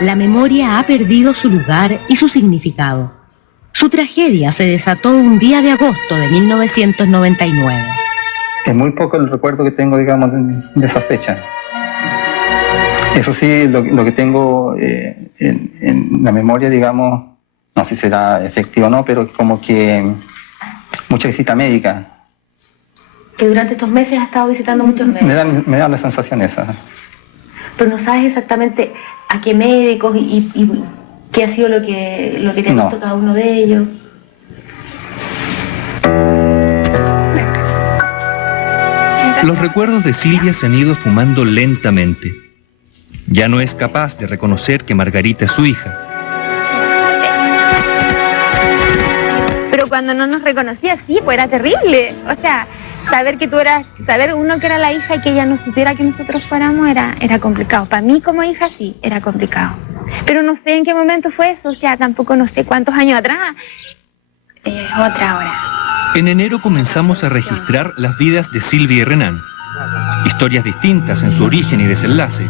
la memoria ha perdido su lugar y su significado. Su tragedia se desató un día de agosto de 1999. Es muy poco el recuerdo que tengo, digamos, de esa fecha. Eso sí, lo que tengo en la memoria, digamos, no sé si será efectivo o no, pero como que mucha visita médica. Que durante estos meses has estado visitando muchos médicos. Me da la sensación esa. Pero no sabes exactamente a qué médicos y qué ha sido lo que te ha visto cada uno de ellos. Los recuerdos de Silvia se han ido esfumando lentamente. Ya no es capaz de reconocer que Margarita es su hija. Pero cuando no nos reconocía, sí, pues era terrible. O sea, saber uno que era la hija y que ella no supiera que nosotros fuéramos era complicado. Para mí como hija sí, era complicado. Pero no sé en qué momento fue eso, o sea, tampoco no sé cuántos años atrás. Ella es otra ahora. En enero comenzamos a registrar las vidas de Silvia y Renan. Historias distintas en su origen y desenlace,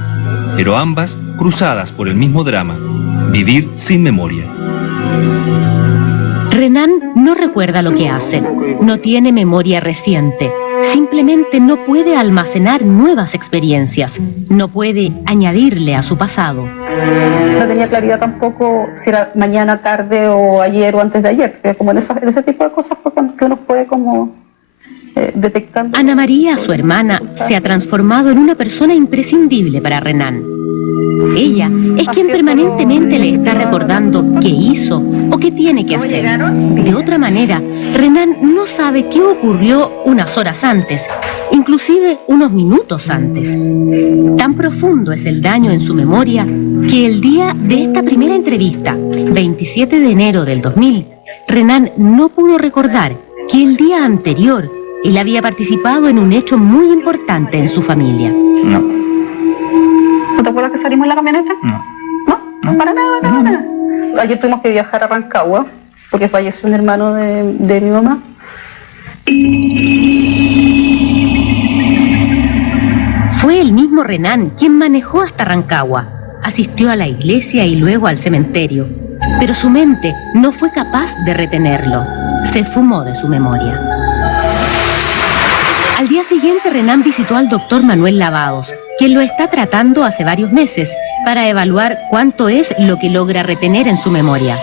pero ambas cruzadas por el mismo drama: vivir sin memoria. Renan no recuerda lo que hace, no tiene memoria reciente, simplemente no puede almacenar nuevas experiencias, no puede añadirle a su pasado. No tenía claridad tampoco si era mañana, tarde o ayer o antes de ayer, que como en ese tipo de cosas fue cuando que uno puede como detectar. Ana María, su hermana, se ha transformado en una persona imprescindible para Renan. Ella es quien permanentemente le está recordando qué hizo o qué tiene que hacer. De otra manera, Renan no sabe qué ocurrió unas horas antes, inclusive unos minutos antes. Tan profundo es el daño en su memoria que el día de esta primera entrevista, 27 de enero del 2000, Renan no pudo recordar que el día anterior él había participado en un hecho muy importante en su familia. ¿No te acuerdas que salimos en la camioneta? No, para nada. Ayer tuvimos que viajar a Rancagua porque falleció un hermano de mi mamá. Fue el mismo Renan quien manejó hasta Rancagua, asistió a la iglesia y luego al cementerio, pero su mente no fue capaz de retenerlo, se fumó de su memoria. Al día siguiente, Renan visitó al doctor Manuel Lavados, quien lo está tratando hace varios meses para evaluar cuánto es lo que logra retener en su memoria.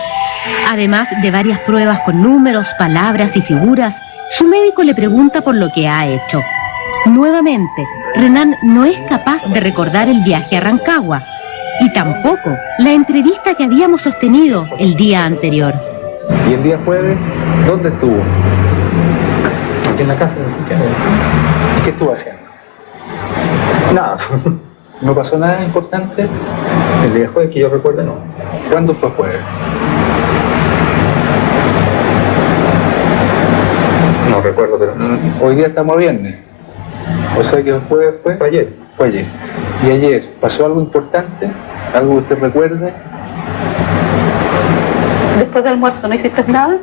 Además de varias pruebas con números, palabras y figuras, su médico le pregunta por lo que ha hecho. Nuevamente, Renan no es capaz de recordar el viaje a Rancagua y tampoco la entrevista que habíamos sostenido el día anterior. ¿Y el día jueves dónde estuvo? Aquí en la casa de Santiago. ¿Qué estuvo haciendo? Nada. ¿No pasó nada importante? El día jueves que yo recuerde, no. ¿Cuándo fue jueves? No recuerdo, pero... Hoy día estamos a viernes. O sea que el jueves fue... Fue ayer. Fue ayer. ¿Y ayer pasó algo importante? ¿Algo que usted recuerde? Después del almuerzo, ¿no hiciste nada?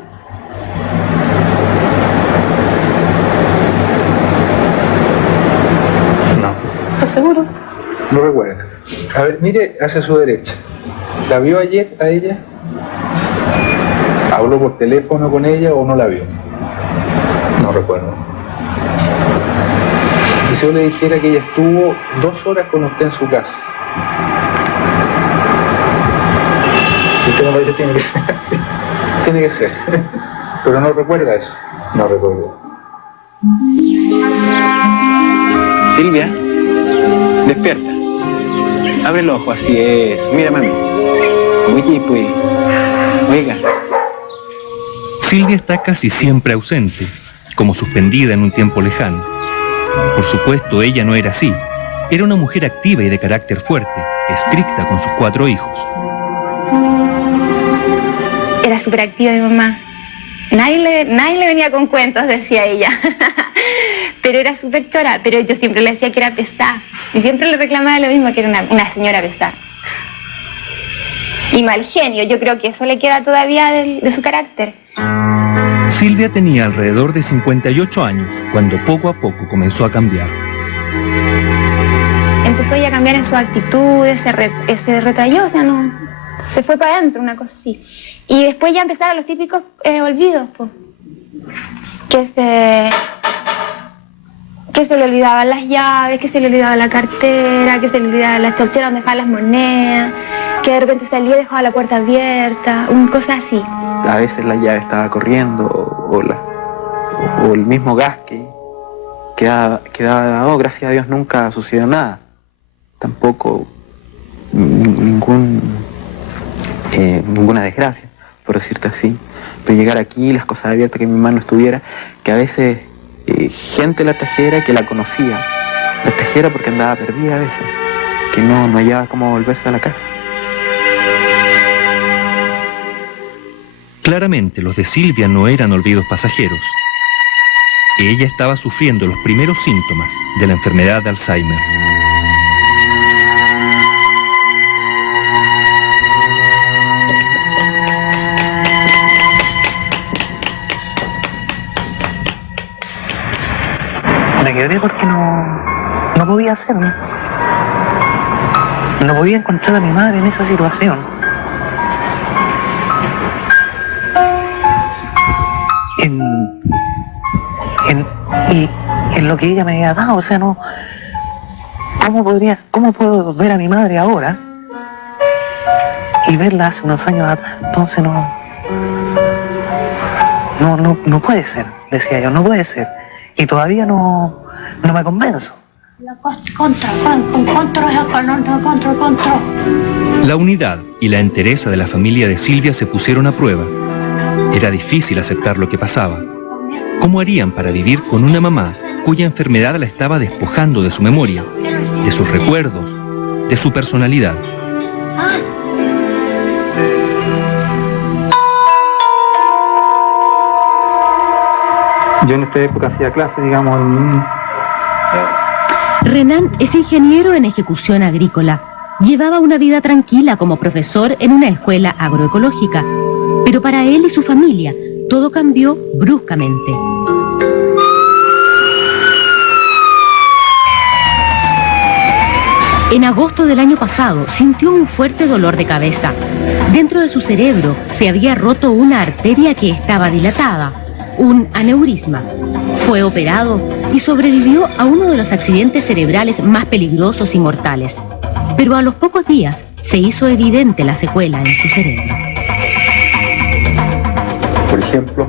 No. ¿Estás seguro? No recuerda. A ver, mire hacia su derecha. ¿La vio ayer a ella? ¿Habló por teléfono con ella o no la vio? No recuerdo. Y si yo le dijera que ella estuvo 2 horas con usted en su casa. Usted me parece que tiene que ser así. Tiene que ser. Pero no recuerda eso. No recuerdo. Silvia, despierta. Abre los ojos, así es. Mira, mami. Oye, pues. Oiga. Silvia está casi siempre ausente, como suspendida en un tiempo lejano. Por supuesto, ella no era así. Era una mujer activa y de carácter fuerte, estricta con sus 4 hijos. Era súper activa mi mamá. Nadie le venía con cuentos, decía ella. Pero era súper chora, pero yo siempre le decía que era pesada. Y siempre le reclamaba lo mismo, que era una señora pesada. Y mal genio, yo creo que eso le queda todavía de su carácter. Silvia tenía alrededor de 58 años cuando poco a poco comenzó a cambiar. empezó ella a cambiar en su actitud, se retrayó, o sea, no, se fue para adentro, una cosa así. Y después ya empezaron los típicos olvidos, pues, que se le olvidaban las llaves, que se le olvidaba la cartera, que se le olvidaba la chauchera donde dejaban las monedas, que de repente salía y dejaba la puerta abierta, cosas así. A veces la llave estaba corriendo o el mismo gas que quedaba dado, gracias a Dios nunca sucedió nada. Tampoco ninguna desgracia, por decirte así. Pero llegar aquí, las cosas abiertas, que mi mamá no estuviera, que a veces gente la trajera que la conocía, la trajera porque andaba perdida a veces, que no hallaba cómo volverse a la casa. Claramente los de Silvia no eran olvidos pasajeros. Ella estaba sufriendo los primeros síntomas de la enfermedad de Alzheimer. Me quebré porque no podía hacerlo. No podía encontrar a mi madre en esa situación. En lo que ella me había dado, o sea, no. ¿Cómo puedo ver a mi madre ahora y verla hace unos años atrás? Entonces no puede ser, decía yo, no puede ser. Y todavía no me convenzo. La unidad y la entereza de la familia de Silvia se pusieron a prueba. Era difícil aceptar lo que pasaba. ¿Cómo harían para vivir con una mamá cuya enfermedad la estaba despojando de su memoria, de sus recuerdos, de su personalidad? Yo en esta época hacía clases, digamos. Renan es ingeniero en ejecución agrícola. Llevaba una vida tranquila como profesor en una escuela agroecológica. Pero para él y su familia, todo cambió bruscamente. En agosto del año pasado sintió un fuerte dolor de cabeza. Dentro de su cerebro se había roto una arteria que estaba dilatada, un aneurisma. Fue operado y sobrevivió a uno de los accidentes cerebrales más peligrosos y mortales. Pero a los pocos días se hizo evidente la secuela en su cerebro. Por ejemplo,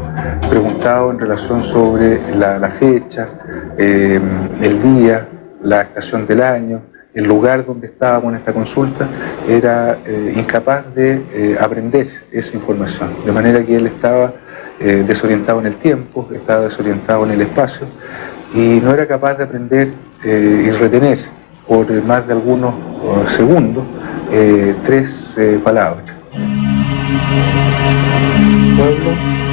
preguntado en relación sobre la fecha, el día, la estación del año, el lugar donde estábamos en esta consulta, era incapaz de aprender esa información, de manera que él estaba desorientado en el tiempo, estaba desorientado en el espacio y no era capaz de aprender y retener por más de algunos segundos 3 palabras.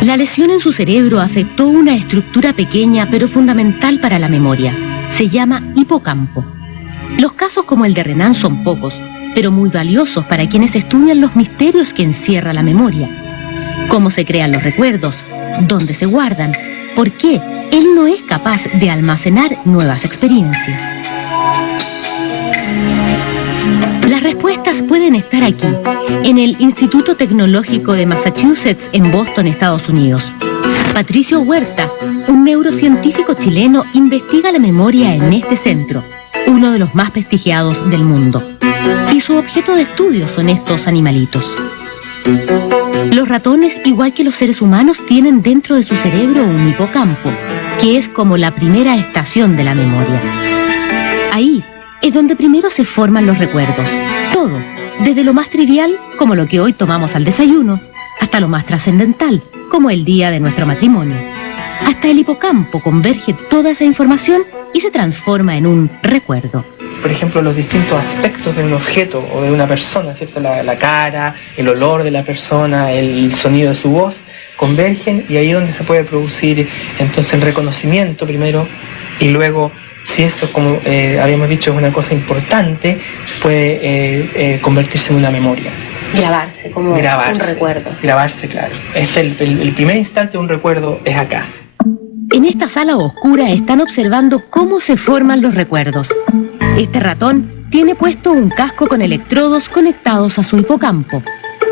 La lesión en su cerebro afectó una estructura pequeña pero fundamental para la memoria. Se llama hipocampo. Los casos como el de Renan son pocos, pero muy valiosos para quienes estudian los misterios que encierra la memoria. Cómo se crean los recuerdos, dónde se guardan, por qué él no es capaz de almacenar nuevas experiencias. Las respuestas pueden estar aquí, en el Instituto Tecnológico de Massachusetts en Boston, Estados Unidos. Patricio Huerta, un neurocientífico chileno, investiga la memoria en este centro, uno de los más prestigiados del mundo. Y su objeto de estudio son estos animalitos. Los ratones, igual que los seres humanos, tienen dentro de su cerebro un hipocampo, que es como la primera estación de la memoria. Ahí es donde primero se forman los recuerdos. Todo, desde lo más trivial, como lo que hoy tomamos al desayuno, hasta lo más trascendental, como el día de nuestro matrimonio. Hasta el hipocampo converge toda esa información y se transforma en un recuerdo. Por ejemplo, los distintos aspectos de un objeto o de una persona, ¿cierto? La cara, el olor de la persona, el sonido de su voz, convergen y ahí es donde se puede producir entonces el reconocimiento primero y luego, si eso, como habíamos dicho, es una cosa importante, puede convertirse en una memoria. Grabarse como un recuerdo. Grabarse, claro. El primer instante de un recuerdo es acá. En esta sala oscura están observando cómo se forman los recuerdos. Este ratón tiene puesto un casco con electrodos conectados a su hipocampo.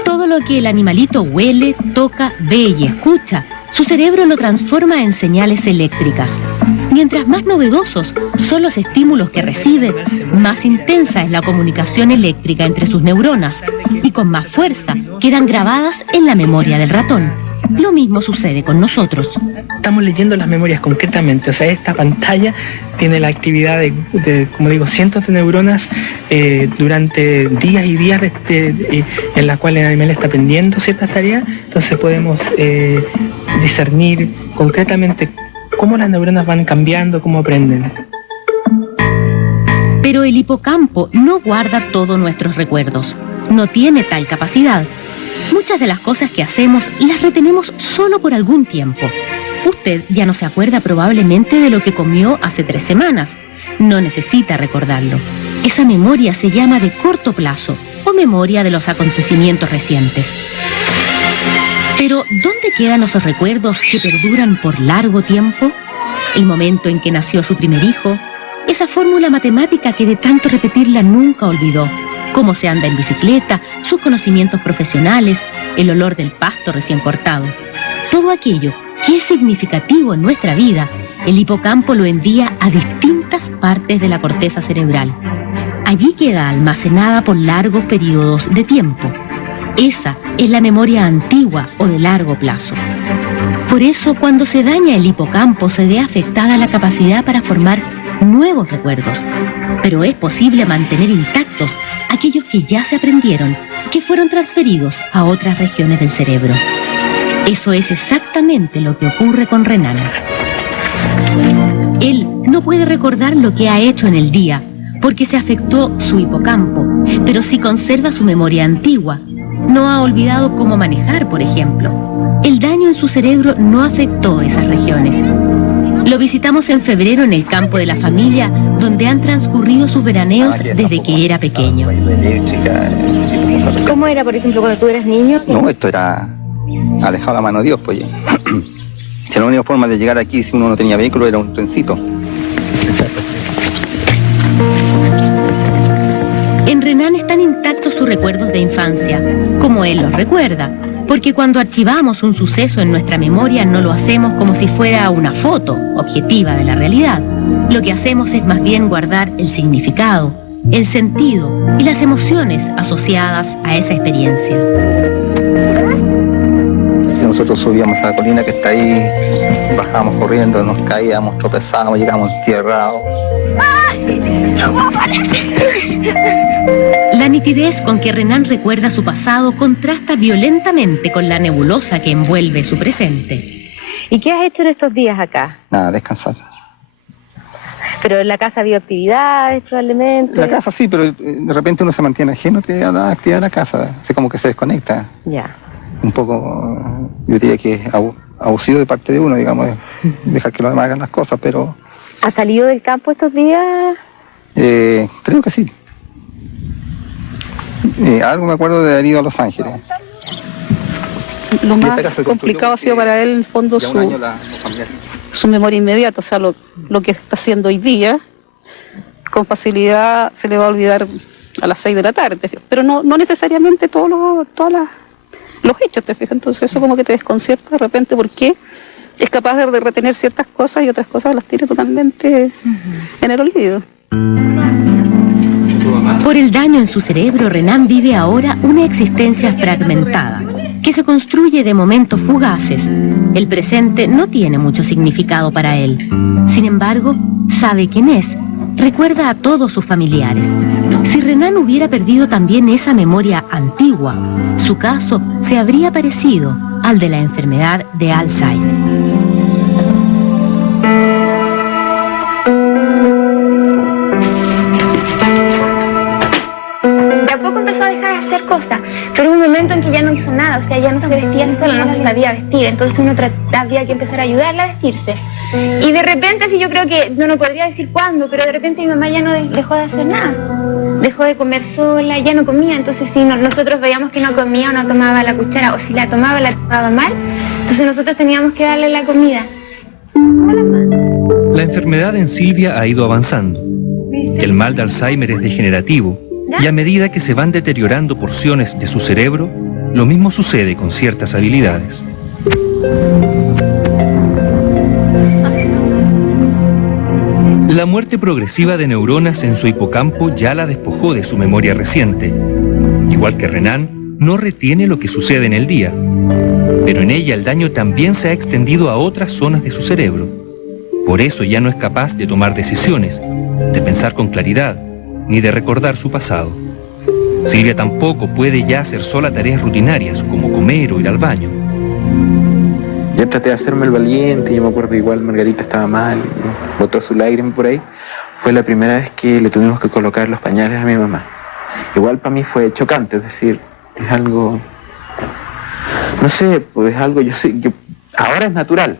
Todo lo que el animalito huele, toca, ve y escucha, su cerebro lo transforma en señales eléctricas. Mientras más novedosos son los estímulos que recibe, más intensa es la comunicación eléctrica entre sus neuronas y con más fuerza quedan grabadas en la memoria del ratón. Lo mismo sucede con nosotros. Estamos leyendo las memorias concretamente, o sea, esta pantalla tiene la actividad de como digo, cientos de neuronas durante días y días en la cual el animal está aprendiendo ciertas tareas, entonces podemos discernir concretamente cómo las neuronas van cambiando, cómo aprenden. Pero el hipocampo no guarda todos nuestros recuerdos, no tiene tal capacidad. Muchas de las cosas que hacemos las retenemos solo por algún tiempo. Usted ya no se acuerda probablemente de lo que comió hace 3 semanas. No necesita recordarlo. Esa memoria se llama de corto plazo o memoria de los acontecimientos recientes. Pero, ¿dónde quedan esos recuerdos que perduran por largo tiempo? El momento en que nació su primer hijo, esa fórmula matemática que de tanto repetirla nunca olvidó. Cómo se anda en bicicleta, sus conocimientos profesionales, el olor del pasto recién cortado. Todo aquello que es significativo en nuestra vida, el hipocampo lo envía a distintas partes de la corteza cerebral. Allí queda almacenada por largos periodos de tiempo. Esa es la memoria antigua o de largo plazo. Por eso, cuando se daña el hipocampo, se ve afectada la capacidad para formar nuevos recuerdos. Pero es posible mantener intactos aquellos que ya se aprendieron, que fueron transferidos a otras regiones del cerebro. Eso es exactamente lo que ocurre con Renan. Él no puede recordar lo que ha hecho en el día, porque se afectó su hipocampo, pero sí conserva su memoria antigua. No ha olvidado cómo manejar, por ejemplo. El daño en su cerebro no afectó esas regiones. Lo visitamos en febrero en el campo de la familia, donde han transcurrido sus veraneos desde que era pequeño. ¿Cómo era, por ejemplo, cuando tú eras niño? No, esto era alejado la mano de Dios, pues. Si la única forma de llegar aquí, si uno no tenía vehículo, era un trencito. En Renan están intactos sus recuerdos de infancia, como él los recuerda, porque cuando archivamos un suceso en nuestra memoria no lo hacemos como si fuera una foto objetiva de la realidad. Lo que hacemos es más bien guardar el significado, el sentido y las emociones asociadas a esa experiencia. Nosotros subíamos a la colina que está ahí, bajábamos corriendo, nos caíamos, tropezábamos, llegábamos entierrados. La nitidez con que Renan recuerda su pasado contrasta violentamente con la nebulosa que envuelve su presente. ¿Y qué has hecho en estos días acá? Nada, descansar. Pero en la casa ha habido actividades probablemente. La casa sí, pero de repente uno se mantiene ajeno a la actividad de la casa, así como que se desconecta. Ya. Un poco, yo diría que es abusivo de parte de uno, digamos, dejar que los demás hagan las cosas, pero... ¿Ha salido del campo estos días? Creo que sí. Algo me acuerdo de haber ido a Los Ángeles. Lo más complicado ha sido para él, en el fondo, su memoria inmediata, o sea, lo que está haciendo hoy día, con facilidad se le va a olvidar a las 6 de la tarde, pero no necesariamente todos los hechos, te fijas, entonces eso como que te desconcierta de repente porque es capaz de retener ciertas cosas y otras cosas las tiene totalmente en el olvido. Por el daño en su cerebro, Renan vive ahora una existencia fragmentada, que se construye de momentos fugaces. El presente no tiene mucho significado para él. Sin embargo, sabe quién es, recuerda a todos sus familiares. Si Renan hubiera perdido también esa memoria antigua, su caso se habría parecido al de la enfermedad de Alzheimer. Cosas, pero hubo un momento en que ya no hizo nada, o sea, ya no se vestía sola, no se sabía vestir, entonces uno había que empezar a ayudarla a vestirse. Y de repente, sí, yo creo que, no podría decir cuándo, pero de repente mi mamá ya no dejó de hacer nada. Dejó de comer sola, ya no comía, entonces si nosotros veíamos que no comía o no tomaba la cuchara, o si la tomaba mal, entonces nosotros teníamos que darle la comida. La enfermedad en Silvia ha ido avanzando. El mal de Alzheimer es degenerativo y a medida que se van deteriorando porciones de su cerebro, lo mismo sucede con ciertas habilidades. La muerte progresiva de neuronas en su hipocampo ya la despojó de su memoria reciente. Igual que Renan, no retiene lo que sucede en el día, pero en ella el daño también se ha extendido a otras zonas de su cerebro. Por eso ya no es capaz de tomar decisiones, de pensar con claridad, ni de recordar su pasado. Silvia tampoco puede ya hacer sola tareas rutinarias como comer o ir al baño. Yo traté de hacerme el valiente, yo me acuerdo igual Margarita estaba mal, botó su lágrima por ahí. Fue la primera vez que le tuvimos que colocar los pañales a mi mamá. Igual para mí fue chocante, es decir, es algo, no sé, pues es algo, yo sé que ahora es natural,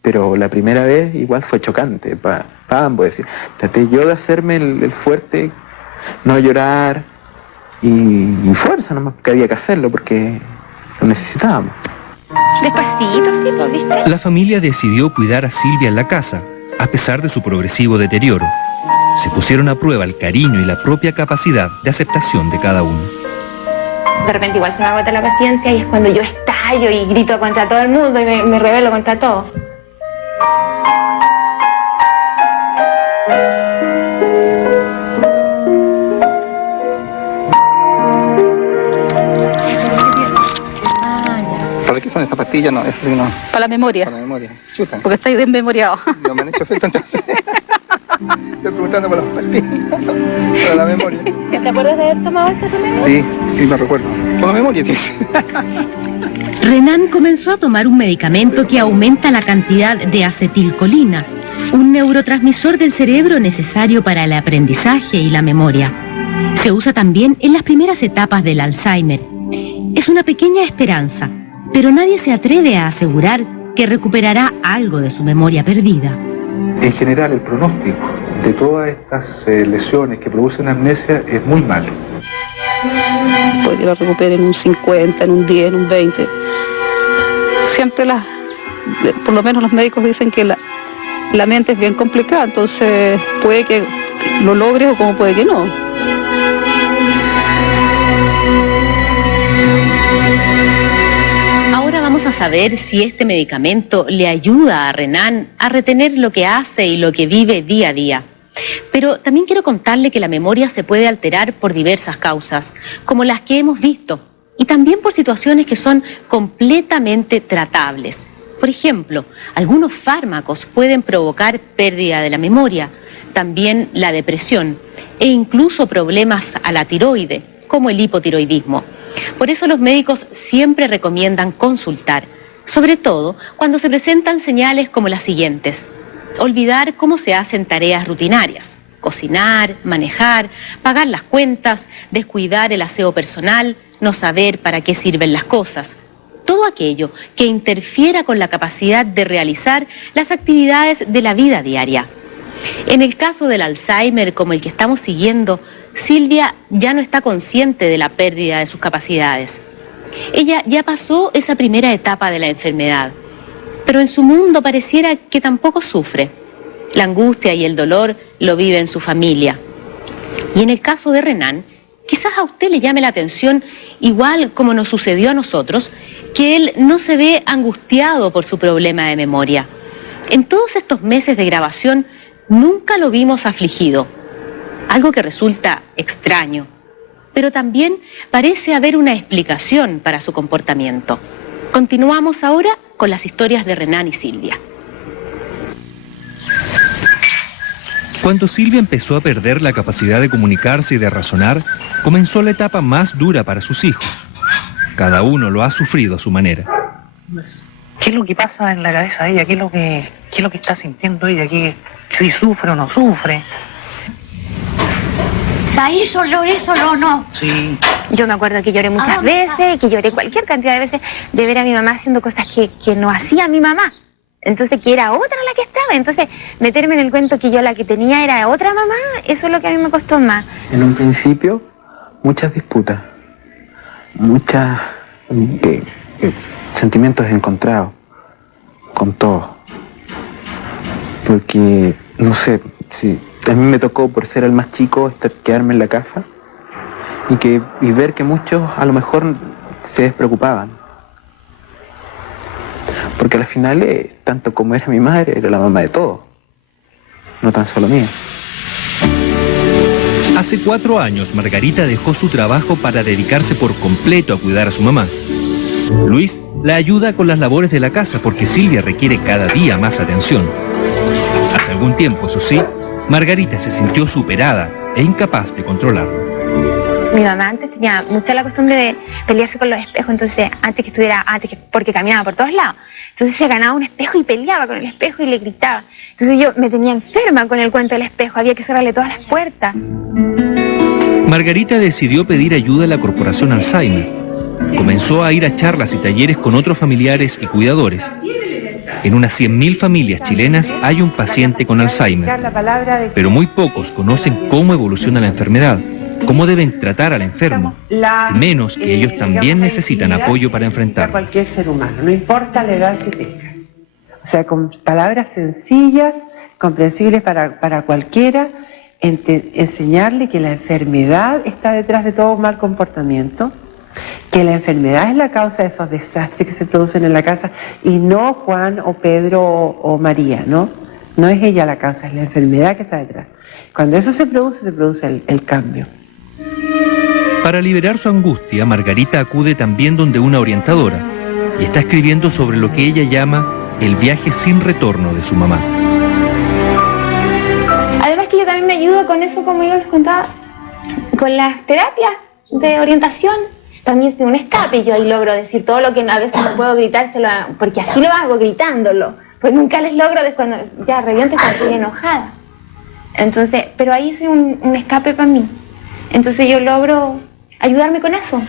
pero la primera vez igual fue chocante para ambos. Es decir, traté yo de hacerme el fuerte, no llorar y fuerza nomás, porque había que hacerlo, porque lo necesitábamos. Despacito, sí, pues, ¿viste? La familia decidió cuidar a Silvia en la casa, a pesar de su progresivo deterioro. Se pusieron a prueba el cariño y la propia capacidad de aceptación de cada uno. De repente igual se me agota la paciencia y es cuando yo estallo y grito contra todo el mundo y me rebelo contra todo. ¿Para qué son estas pastillas? No, eso sí no. Para la memoria. Para la memoria. Chuta. Porque estáis desmemoriados. No me han hecho efecto entonces. Estoy preguntando por las pastillas. Para la memoria. ¿Te acuerdas de haber tomado esta remedio? Sí, me recuerdo. Por la memoria tienes. Renan comenzó a tomar un medicamento que aumenta la cantidad de acetilcolina, un neurotransmisor del cerebro necesario para el aprendizaje y la memoria. Se usa también en las primeras etapas del Alzheimer. Es una pequeña esperanza, pero nadie se atreve a asegurar que recuperará algo de su memoria perdida. En general, el pronóstico de todas estas lesiones que producen amnesia es muy malo. Puede que la recupere en un 50, en un 10, en un 20. Siempre por lo menos los médicos dicen que la mente es bien complicada, entonces puede que lo logres o como puede que no. Ahora vamos a saber si este medicamento le ayuda a Renan a retener lo que hace y lo que vive día a día. Pero también quiero contarle que la memoria se puede alterar por diversas causas, como las que hemos visto, y también por situaciones que son completamente tratables. Por ejemplo, algunos fármacos pueden provocar pérdida de la memoria, también la depresión e incluso problemas a la tiroide, como el hipotiroidismo. Por eso los médicos siempre recomiendan consultar, sobre todo cuando se presentan señales como las siguientes: olvidar cómo se hacen tareas rutinarias, cocinar, manejar, pagar las cuentas, descuidar el aseo personal, no saber para qué sirven las cosas. Todo aquello que interfiera con la capacidad de realizar las actividades de la vida diaria. En el caso del Alzheimer, como el que estamos siguiendo, Silvia ya no está consciente de la pérdida de sus capacidades. Ella ya pasó esa primera etapa de la enfermedad, pero en su mundo pareciera que tampoco sufre. La angustia y el dolor lo vive en su familia. Y en el caso de Renan, quizás a usted le llame la atención, igual como nos sucedió a nosotros, que él no se ve angustiado por su problema de memoria. En todos estos meses de grabación, nunca lo vimos afligido, algo que resulta extraño, pero también parece haber una explicación para su comportamiento. Continuamos ahora con las historias de Renan y Silvia. Cuando Silvia empezó a perder la capacidad de comunicarse y de razonar, comenzó la etapa más dura para sus hijos. Cada uno lo ha sufrido a su manera. ¿Qué es lo que pasa en la cabeza de ella? ¿Qué es lo que está sintiendo ella? Si sufre o no sufre. ¿Eso o no? Sí. Yo me acuerdo que lloré muchas veces, que lloré cualquier cantidad de veces de ver a mi mamá haciendo cosas que no hacía mi mamá. Entonces, que era otra la que estaba. Entonces, meterme en el cuento que yo la que tenía era otra mamá, eso es lo que a mí me costó más. En un principio, muchas disputas, muchos sentimientos encontrados con todo. Porque, no sé, si A mí me tocó, por ser el más chico, quedarme en la casa y ver que muchos a lo mejor se despreocupaban. Porque al final, tanto como era mi madre, era la mamá de todos, no tan solo mía. Hace 4 años, Margarita dejó su trabajo para dedicarse por completo a cuidar a su mamá. Luis la ayuda con las labores de la casa porque Silvia requiere cada día más atención. Hace algún tiempo, eso sí, Margarita se sintió superada e incapaz de controlarlo. Mi mamá antes tenía mucha la costumbre de pelearse con los espejos, entonces porque caminaba por todos lados. Entonces se ganaba un espejo y peleaba con el espejo y le gritaba. Entonces yo me tenía enferma con el cuento del espejo, había que cerrarle todas las puertas. Margarita decidió pedir ayuda a la Corporación Alzheimer. Comenzó a ir a charlas y talleres con otros familiares y cuidadores. En unas 100.000 familias chilenas hay un paciente con Alzheimer, pero muy pocos conocen cómo evoluciona la enfermedad, cómo deben tratar al enfermo, y menos que ellos también necesitan apoyo para enfrentarlo. Cualquier ser humano, no importa la edad que tenga. O sea, con palabras sencillas, comprensibles para cualquiera, enseñarle que la enfermedad está detrás de todo mal comportamiento, que la enfermedad es la causa de esos desastres que se producen en la casa y no Juan o Pedro o María, ¿no? No es ella la causa, es la enfermedad que está detrás. Cuando eso se produce el cambio. Para liberar su angustia, Margarita acude también donde una orientadora y está escribiendo sobre lo que ella llama el viaje sin retorno de su mamá. Además que yo también me ayudo con eso, como yo les contaba, con las terapias de orientación. También soy un escape, yo ahí logro decir todo lo que a veces no puedo gritárselo, porque así lo hago, gritándolo. Pues nunca les logro cuando ya reviento cuando estoy enojada. Entonces, pero ahí soy un escape para mí. Entonces yo logro ayudarme con eso.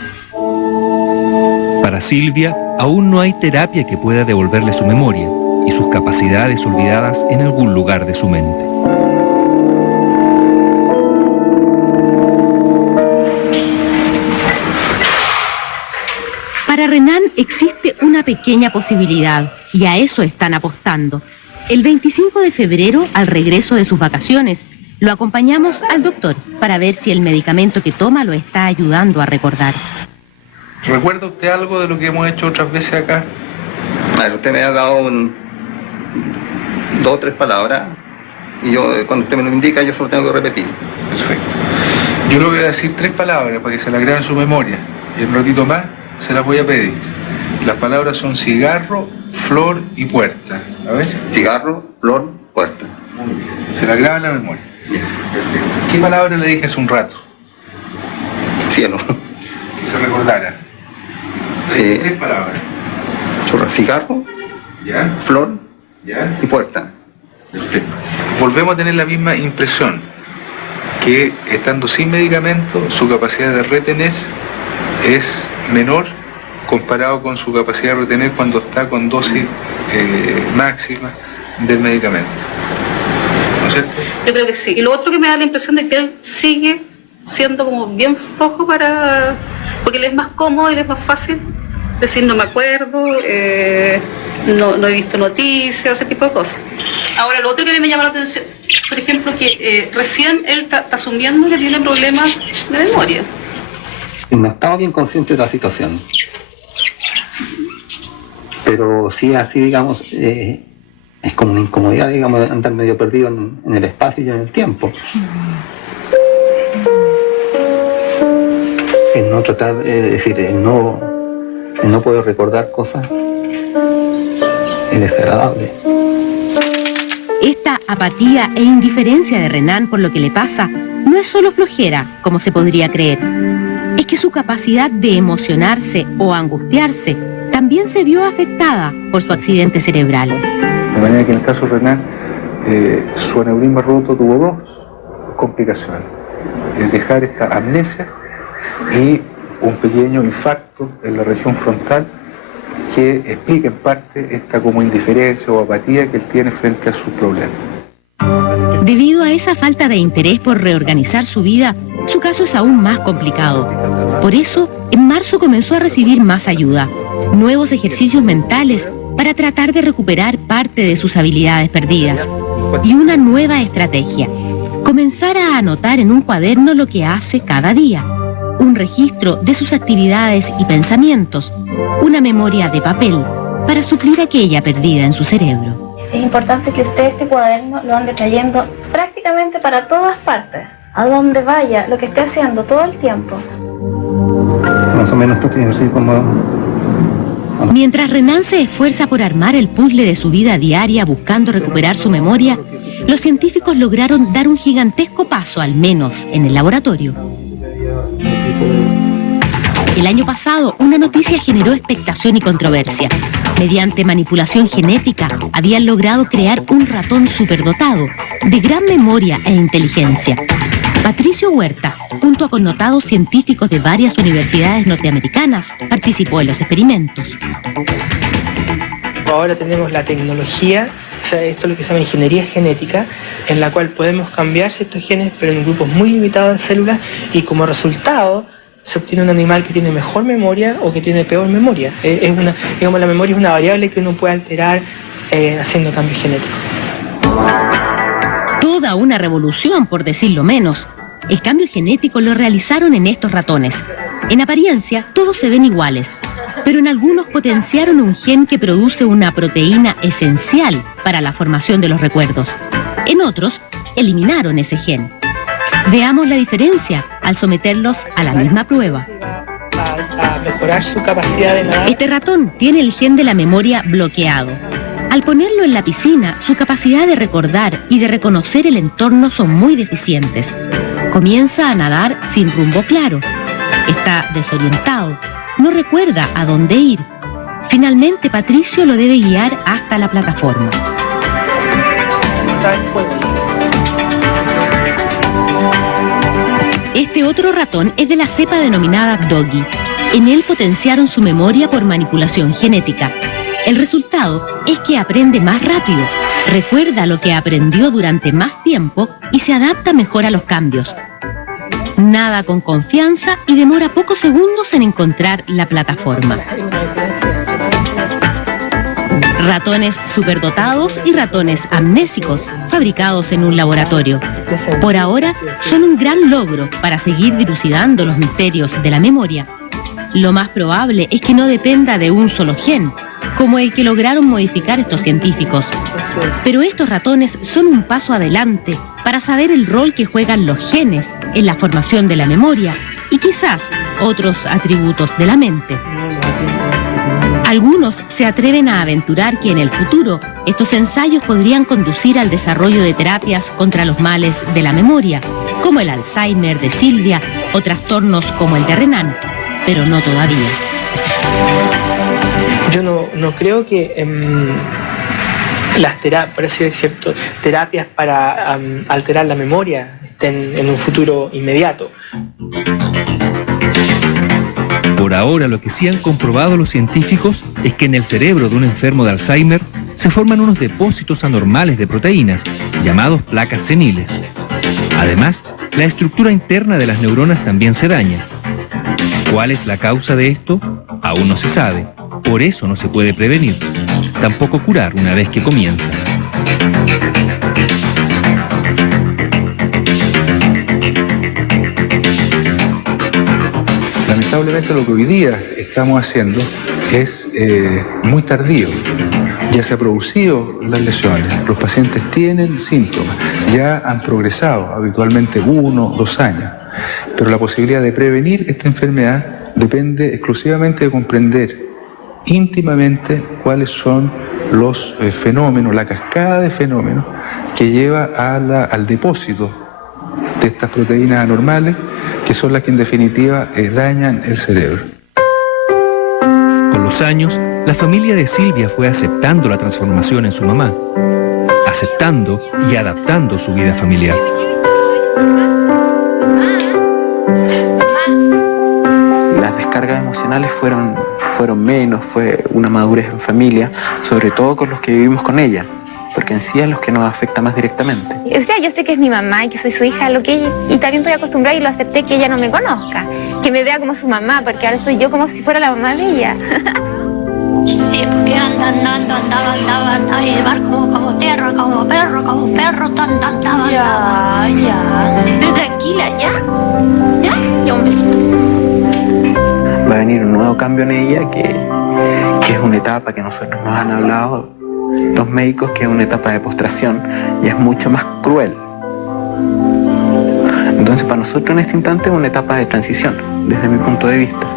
Para Silvia, aún no hay terapia que pueda devolverle su memoria y sus capacidades olvidadas en algún lugar de su mente. Para Renan existe una pequeña posibilidad y a eso están apostando. El 25 de febrero, al regreso de sus vacaciones, lo acompañamos al doctor para ver si el medicamento que toma lo está ayudando a recordar. ¿Recuerda usted algo de lo que hemos hecho otras veces acá? A ver, usted me ha dado 2 o 3 palabras y yo, cuando usted me lo indica, yo solo tengo que repetir. Perfecto. Yo le voy a decir 3 palabras para que se las grabe en su memoria y en un ratito más se las voy a pedir. Las palabras son cigarro, flor y puerta. A ver. Cigarro, flor, puerta. Muy bien. Se la graba en la memoria. Bien. ¿Qué palabra le dije hace un rato? Cielo. Que se recordara. 3 palabras. Cigarro, ¿ya? Flor, ¿ya? Y puerta. Perfecto. Volvemos a tener la misma impresión, que estando sin medicamento, su capacidad de retener es menor comparado con su capacidad de retener cuando está con dosis máxima del medicamento. ¿No es cierto? Yo creo que sí. Y lo otro que me da la impresión de que él sigue siendo como bien flojo porque le es más cómodo y le es más fácil decir no me acuerdo, no he visto noticias, ese tipo de cosas. Ahora, lo otro que a mí me llama la atención, por ejemplo, que recién él está asumiendo que tiene problemas de memoria. No estaba bien consciente de la situación. Pero sí, así, digamos, es como una incomodidad, digamos, andar medio perdido en el espacio y en el tiempo. El no tratar, es decir, el no poder recordar cosas es desagradable. Esta apatía e indiferencia de Renan por lo que le pasa no es solo flojera, como se podría creer. Es que su capacidad de emocionarse o angustiarse también se vio afectada por su accidente cerebral. De manera que en el caso de Renan, su aneurisma roto tuvo 2 complicaciones. Dejar esta amnesia y un pequeño infarto en la región frontal que explica en parte esta como indiferencia o apatía que él tiene frente a sus problemas. Debido a esa falta de interés por reorganizar su vida, su caso es aún más complicado. Por eso, en marzo comenzó a recibir más ayuda, nuevos ejercicios mentales para tratar de recuperar parte de sus habilidades perdidas y una nueva estrategia, comenzara a anotar en un cuaderno lo que hace cada día, un registro de sus actividades y pensamientos, una memoria de papel para suplir aquella perdida en su cerebro. Es importante que usted este cuaderno lo ande trayendo prácticamente para todas partes, a donde vaya, lo que esté haciendo todo el tiempo. Más o menos esto tiene así como... Mientras Renan se esfuerza por armar el puzzle de su vida diaria buscando recuperar su memoria, los científicos lograron dar un gigantesco paso, al menos en el laboratorio. El año pasado, una noticia generó expectación y controversia. Mediante manipulación genética, habían logrado crear un ratón superdotado, de gran memoria e inteligencia. Patricio Huerta, junto a connotados científicos de varias universidades norteamericanas, participó en los experimentos. Ahora tenemos la tecnología, o sea, esto es lo que se llama ingeniería genética, en la cual podemos cambiar ciertos genes, pero en grupos muy limitados de células, y como resultado se obtiene un animal que tiene mejor memoria o que tiene peor memoria. Digamos, la memoria es una variable que uno puede alterar haciendo cambios genéticos. Toda una revolución, por decirlo menos. El cambio genético lo realizaron en estos ratones. En apariencia, todos se ven iguales, pero en algunos potenciaron un gen que produce una proteína esencial para la formación de los recuerdos. En otros, eliminaron ese gen. Veamos la diferencia al someterlos a la misma prueba. A mejorar su capacidad de nadar. Este ratón tiene el gen de la memoria bloqueado. Al ponerlo en la piscina, su capacidad de recordar y de reconocer el entorno son muy deficientes. Comienza a nadar sin rumbo claro. Está desorientado. No recuerda a dónde ir. Finalmente, Patricio lo debe guiar hasta la plataforma. Este otro ratón es de la cepa denominada Doggy. En él potenciaron su memoria por manipulación genética. El resultado es que aprende más rápido, recuerda lo que aprendió durante más tiempo y se adapta mejor a los cambios. Nada con confianza y demora pocos segundos en encontrar la plataforma. Ratones superdotados y ratones amnésicos, fabricados en un laboratorio. Por ahora, son un gran logro para seguir dilucidando los misterios de la memoria. Lo más probable es que no dependa de un solo gen, como el que lograron modificar estos científicos. Pero estos ratones son un paso adelante para saber el rol que juegan los genes en la formación de la memoria y quizás otros atributos de la mente. Algunos se atreven a aventurar que en el futuro estos ensayos podrían conducir al desarrollo de terapias contra los males de la memoria, como el Alzheimer de Silvia o trastornos como el de Renan, pero no todavía. Yo no creo que las terapias para alterar la memoria estén en un futuro inmediato. Por ahora, lo que sí han comprobado los científicos es que en el cerebro de un enfermo de Alzheimer se forman unos depósitos anormales de proteínas, llamados placas seniles. Además, la estructura interna de las neuronas también se daña. ¿Cuál es la causa de esto? Aún no se sabe. Por eso no se puede prevenir. Tampoco curar una vez que comienza. Lamentablemente lo que hoy día estamos haciendo es muy tardío. Ya se han producido las lesiones, los pacientes tienen síntomas, ya han progresado habitualmente 1 o 2 años, pero la posibilidad de prevenir esta enfermedad depende exclusivamente de comprender íntimamente cuáles son los fenómenos, la cascada de fenómenos que lleva al depósito de estas proteínas anormales, que son las que en definitiva dañan el cerebro. Con los años, la familia de Silvia fue aceptando la transformación en su mamá, aceptando y adaptando su vida familiar. Las descargas emocionales fueron menos, fue una madurez en familia, sobre todo con los que vivimos con ella, porque en sí es los que nos afecta más directamente. O sea, yo sé que es mi mamá y que soy su hija, y también estoy acostumbrada y lo acepté que ella no me conozca, que me vea como su mamá, porque ahora soy yo como si fuera la mamá de ella. Sí, porque andaba, el barco como tierra, como perro, andaba. Ya. Pero tranquila, ya, un besito. Va a venir un nuevo cambio en ella que es una etapa que nosotros nos han hablado los médicos, que es una etapa de postración y es mucho más cruel. Entonces para nosotros en este instante es una etapa de transición, desde mi punto de vista.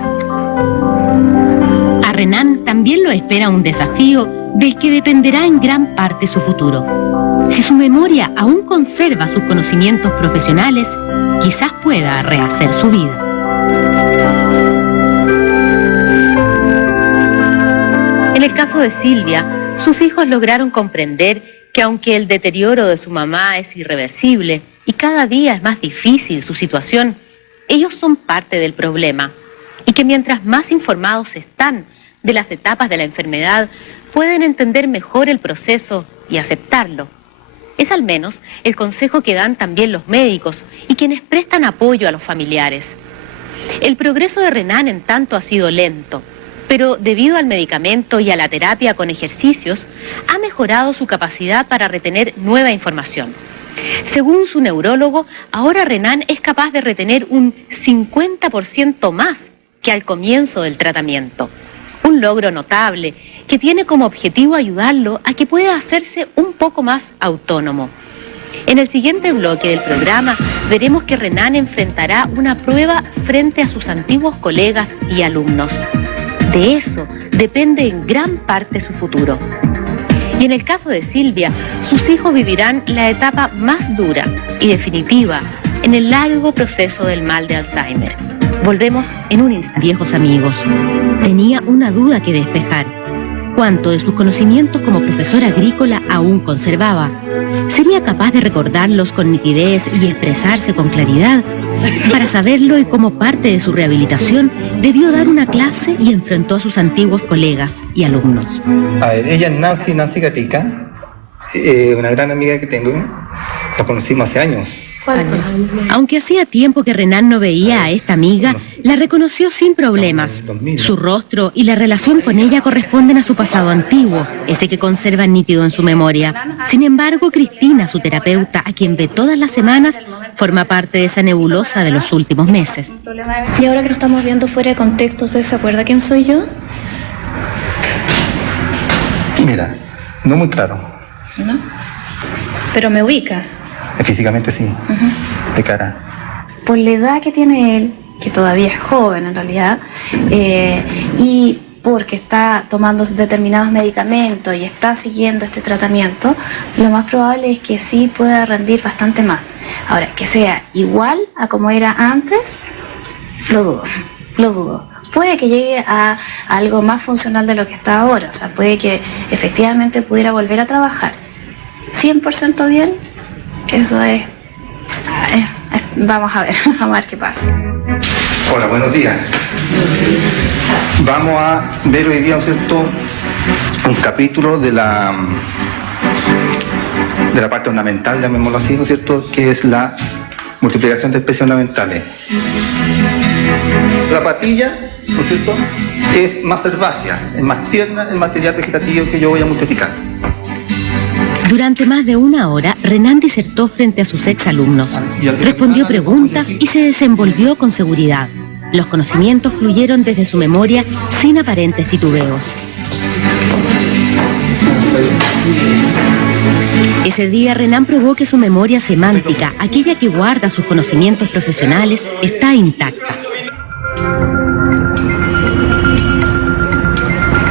A Renan también lo espera un desafío del que dependerá en gran parte su futuro. Si su memoria aún conserva sus conocimientos profesionales, quizás pueda rehacer su vida. En el caso de Silvia, sus hijos lograron comprender que aunque el deterioro de su mamá es irreversible y cada día es más difícil su situación, ellos son parte del problema y que mientras más informados están de las etapas de la enfermedad, pueden entender mejor el proceso y aceptarlo. Es al menos el consejo que dan también los médicos y quienes prestan apoyo a los familiares. El progreso de Renan en tanto ha sido lento, pero debido al medicamento y a la terapia con ejercicios, ha mejorado su capacidad para retener nueva información. Según su neurólogo, ahora Renan es capaz de retener un 50% más que al comienzo del tratamiento. Un logro notable que tiene como objetivo ayudarlo a que pueda hacerse un poco más autónomo. En el siguiente bloque del programa veremos que Renan enfrentará una prueba frente a sus antiguos colegas y alumnos. De eso depende en gran parte su futuro. Y en el caso de Silvia, sus hijos vivirán la etapa más dura y definitiva en el largo proceso del mal de Alzheimer. Volvemos en un instante. Viejos amigos, tenía una duda que despejar. ¿Cuánto de sus conocimientos como profesor agrícola aún conservaba? ¿Sería capaz de recordarlos con nitidez y expresarse con claridad? Para saberlo y como parte de su rehabilitación, debió dar una clase y enfrentó a sus antiguos colegas y alumnos. A ver, ella es Nancy Gatica, una gran amiga que tengo. Nos conocimos hace años. Aunque hacía tiempo que Renan no veía a esta amiga, la reconoció sin problemas. Su rostro y la relación con ella corresponden a su pasado antiguo, ese que conserva nítido en su memoria. Sin embargo, Cristina, su terapeuta, a quien ve todas las semanas, forma parte de esa nebulosa de los últimos meses. Y ahora que nos estamos viendo fuera de contexto, ¿usted se acuerda quién soy yo? Mira, no muy claro. ¿No? Pero me ubica. Físicamente sí, de cara. Por la edad que tiene él, que todavía es joven en realidad, y porque está tomando determinados medicamentos y está siguiendo este tratamiento, lo más probable es que sí pueda rendir bastante más. Ahora, que sea igual a como era antes, lo dudo. Puede que llegue a algo más funcional de lo que está ahora, o sea, puede que efectivamente pudiera volver a trabajar. 100% bien, eso es, vamos a ver qué pasa. Hola, buenos días. Vamos a ver hoy día, ¿no es cierto?, un capítulo de la parte ornamental, llamémoslo así, ¿no es cierto?, que es la multiplicación de especies ornamentales. La patilla, ¿no es cierto?, es más herbácea, es más tierna, el material vegetativo que yo voy a multiplicar. Durante más de una hora, Renan disertó frente a sus exalumnos. Respondió preguntas y se desenvolvió con seguridad. Los conocimientos fluyeron desde su memoria sin aparentes titubeos. Ese día, Renan probó que su memoria semántica, aquella que guarda sus conocimientos profesionales, está intacta.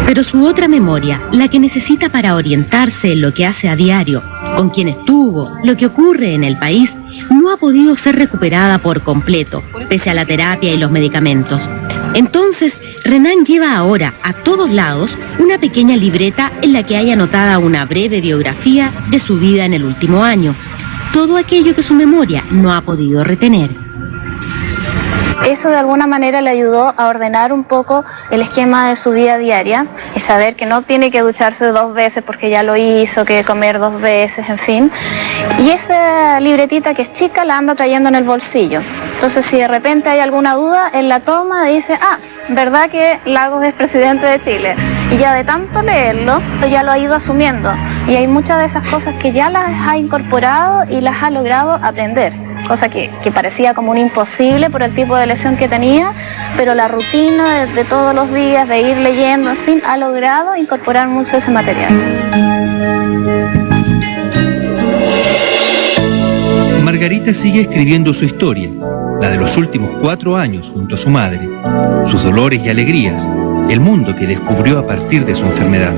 Pero su otra memoria, la que necesita para orientarse en lo que hace a diario, con quien estuvo, lo que ocurre en el país, no ha podido ser recuperada por completo, pese a la terapia y los medicamentos. Entonces, Renan lleva ahora a todos lados una pequeña libreta en la que hay anotada una breve biografía de su vida en el último año. Todo aquello que su memoria no ha podido retener. Eso de alguna manera le ayudó a ordenar un poco el esquema de su vida diaria y saber que no tiene que ducharse 2 veces porque ya lo hizo, que comer 2 veces, en fin. Y esa libretita que es chica la anda trayendo en el bolsillo. Entonces, si de repente hay alguna duda, él la toma y dice, ¿verdad que Lagos es presidente de Chile? y ya de tanto leerlo, ya lo ha ido asumiendo. Y hay muchas de esas cosas que ya las ha incorporado y las ha logrado aprender. Cosa que parecía como un imposible por el tipo de lesión que tenía, pero la rutina de todos los días, de ir leyendo, en fin, ha logrado incorporar mucho de ese material. Margarita sigue escribiendo su historia, la de los últimos 4 años junto a su madre, sus dolores y alegrías, el mundo que descubrió a partir de su enfermedad,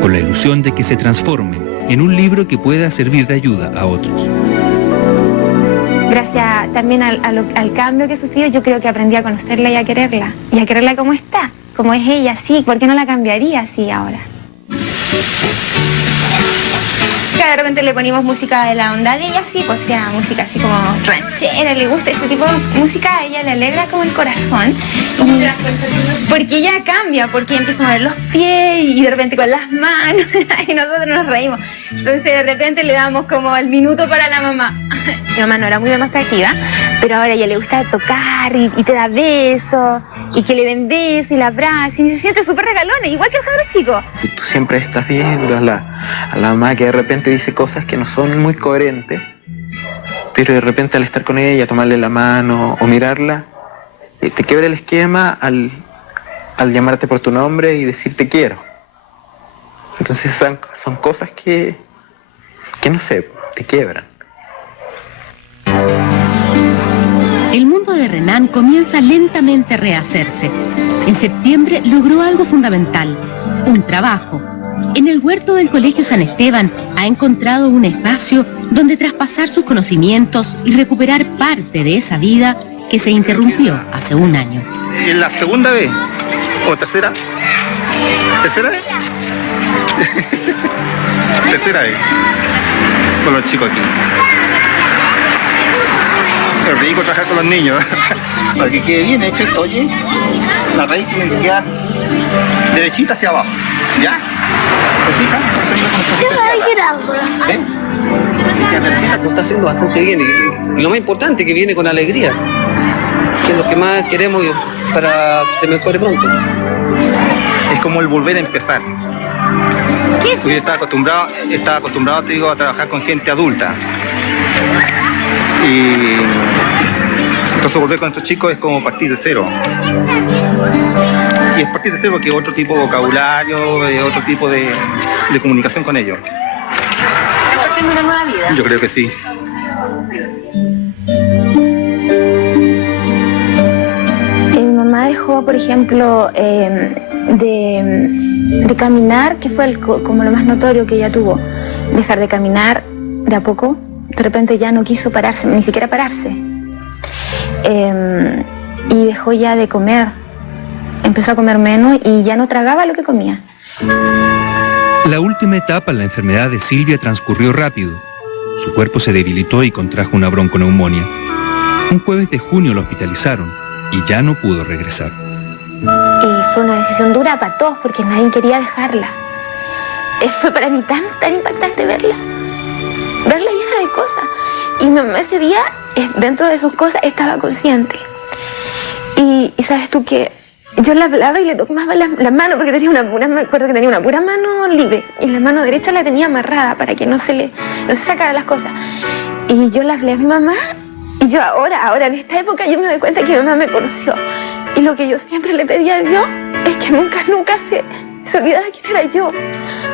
con la ilusión de que se transforme en un libro que pueda servir de ayuda a otros. Gracias también al cambio que sufrió, yo creo que aprendí a conocerla y a quererla como está, como es ella, sí, ¿por qué no la cambiaría así ahora? De repente le ponemos música de la onda de ella, sí, pues sea música así como ranchera, le gusta ese tipo de música, a ella le alegra como el corazón. Porque ella cambia, porque empieza a mover los pies y de repente con las manos y nosotros nos reímos. Entonces de repente le damos como el minuto para la mamá. Mi mamá no era muy demostrativa, pero ahora a ella le gusta tocar y te da besos y que le den besos y la abraza y se siente súper regalona, igual que el cabro chico. Y tú siempre estás viendo a la mamá que de repente dice cosas que no son muy coherentes, pero de repente al estar con ella, tomarle la mano o mirarla, te quiebra el esquema al llamarte por tu nombre y decir te quiero. Entonces son cosas que no sé, te quiebran. El mundo de Renan comienza lentamente a rehacerse. En septiembre logró algo fundamental, un trabajo. En el huerto del Colegio San Esteban ha encontrado un espacio donde traspasar sus conocimientos y recuperar parte de esa vida que se interrumpió hace un año. ¿Es la segunda vez? ¿O tercera? ¿Tercera vez? Tercera vez. Con los chicos aquí. Es rico trabajar con los niños. Para que quede bien hecho esto, oye, la raíz tiene que quedar derechita hacia abajo. ¿Ya? ¿Te fijas? ¿Ven? Lo está haciendo bastante bien y lo más importante que viene con alegría, que es lo que más queremos para que se mejore pronto. Es como el volver a empezar. Yo estaba acostumbrado, te digo, a trabajar con gente adulta. Y entonces volver con estos chicos es como partir de cero. Y es partir de cero porque es otro tipo de vocabulario, otro tipo de comunicación con ellos. ¿Estás partiendo una nueva vida? Yo creo que sí. Mi mamá dejó, por ejemplo, de caminar, que fue como lo más notorio que ella tuvo. Dejar de caminar de a poco. De repente ya no quiso pararse, ni siquiera pararse. Y dejó ya de comer. Empezó a comer menos y ya no tragaba lo que comía. La última etapa en la enfermedad de Silvia transcurrió rápido. Su cuerpo se debilitó y contrajo una bronconeumonía. Un jueves de junio lo hospitalizaron y ya no pudo regresar. Y fue una decisión dura para todos porque nadie quería dejarla. Fue para mí tan impactante verla llena de cosas. Y mi mamá ese día, dentro de sus cosas, estaba consciente. Y sabes tú que yo la hablaba y le tomaba la mano porque me acuerdo que tenía una pura mano libre y la mano derecha la tenía amarrada para que no se sacara las cosas. Y yo la hablé a mi mamá y yo ahora en esta época yo me doy cuenta que mi mamá me conoció. Y lo que yo siempre le pedía a Dios es que nunca se olvidara quién era yo,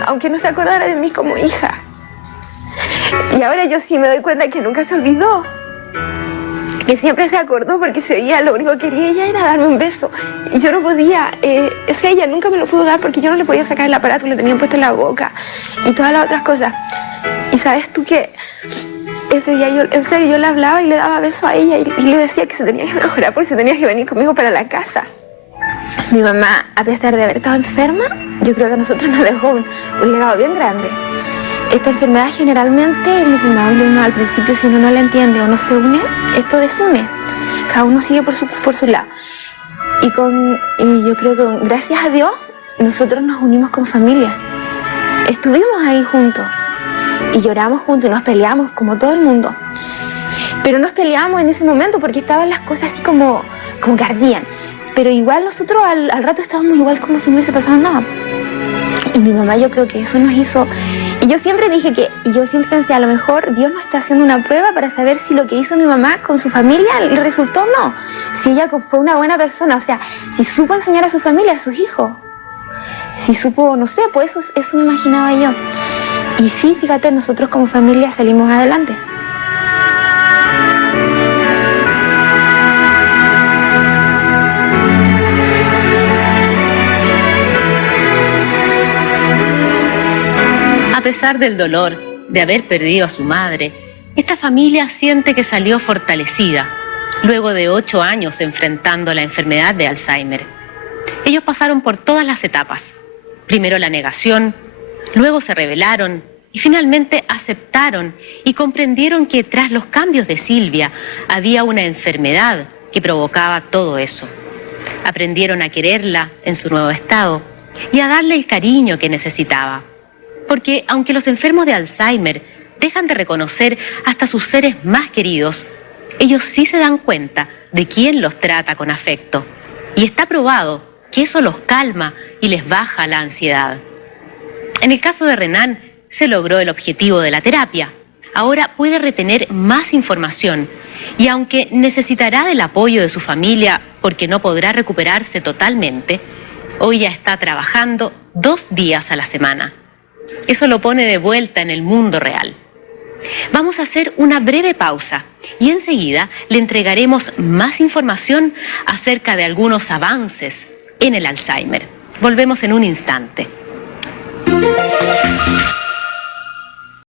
aunque no se acordara de mí como hija. Y ahora yo sí me doy cuenta que nunca se olvidó, que siempre se acordó porque ese día lo único que quería ella era darme un beso. Y yo no podía, ella nunca me lo pudo dar porque yo no le podía sacar el aparato, le tenía puesto en la boca y todas las otras cosas. Y sabes tú que ese día yo le hablaba y le daba besos a ella y le decía que se tenía que mejorar porque se tenía que venir conmigo para la casa. Mi mamá, a pesar de haber estado enferma, yo creo que a nosotros nos dejó un legado bien grande. Esta enfermedad generalmente es una enfermedad donde uno al principio, si uno no la entiende o no se une, esto desune. Cada uno sigue por su lado. Y yo creo que gracias a Dios nosotros nos unimos con familia. Estuvimos ahí juntos y lloramos juntos y nos peleamos como todo el mundo. Pero nos peleábamos en ese momento porque estaban las cosas así como que ardían. Pero igual nosotros al rato estábamos igual como si no hubiese pasado nada. Y mi mamá, yo creo que eso nos hizo... Y yo siempre dije que, y yo siempre pensé, a lo mejor Dios nos está haciendo una prueba para saber si lo que hizo mi mamá con su familia le resultó o no. Si ella fue una buena persona, o sea, si supo enseñar a su familia, a sus hijos. Si supo, no sé, pues eso me imaginaba yo. Y sí, fíjate, nosotros como familia salimos adelante. A pesar del dolor de haber perdido a su madre, esta familia siente que salió fortalecida luego de 8 años enfrentando la enfermedad de Alzheimer. Ellos pasaron por todas las etapas. Primero la negación, luego se rebelaron y finalmente aceptaron y comprendieron que tras los cambios de Silvia había una enfermedad que provocaba todo eso. Aprendieron a quererla en su nuevo estado y a darle el cariño que necesitaba. Porque aunque los enfermos de Alzheimer dejan de reconocer hasta sus seres más queridos, ellos sí se dan cuenta de quién los trata con afecto. Y está probado que eso los calma y les baja la ansiedad. En el caso de Renan, se logró el objetivo de la terapia. Ahora puede retener más información y aunque necesitará del apoyo de su familia porque no podrá recuperarse totalmente, hoy ya está trabajando 2 días a la semana. Eso lo pone de vuelta en el mundo real. Vamos a hacer una breve pausa y enseguida le entregaremos más información acerca de algunos avances en el Alzheimer. Volvemos en un instante.